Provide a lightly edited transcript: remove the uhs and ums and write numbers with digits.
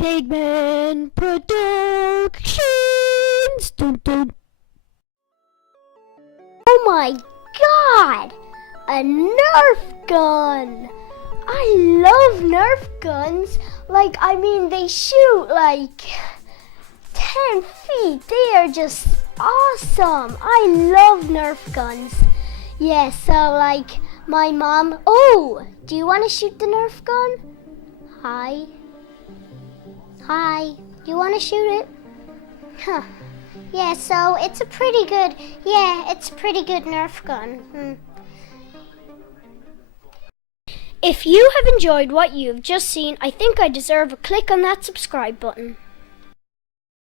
Pigman Productions. Dun, dun. Oh my god! A Nerf gun! I love Nerf guns. They shoot like 10 feet. They are just awesome. I love Nerf guns. Yeah, so my mom... Oh, do you want to shoot the Nerf gun? Hi. Hi. Do you want to shoot it? Huh. Yeah, so it's a pretty good... Yeah, it's a pretty good Nerf gun. If you have enjoyed what you've just seen, I think I deserve a click on that subscribe button.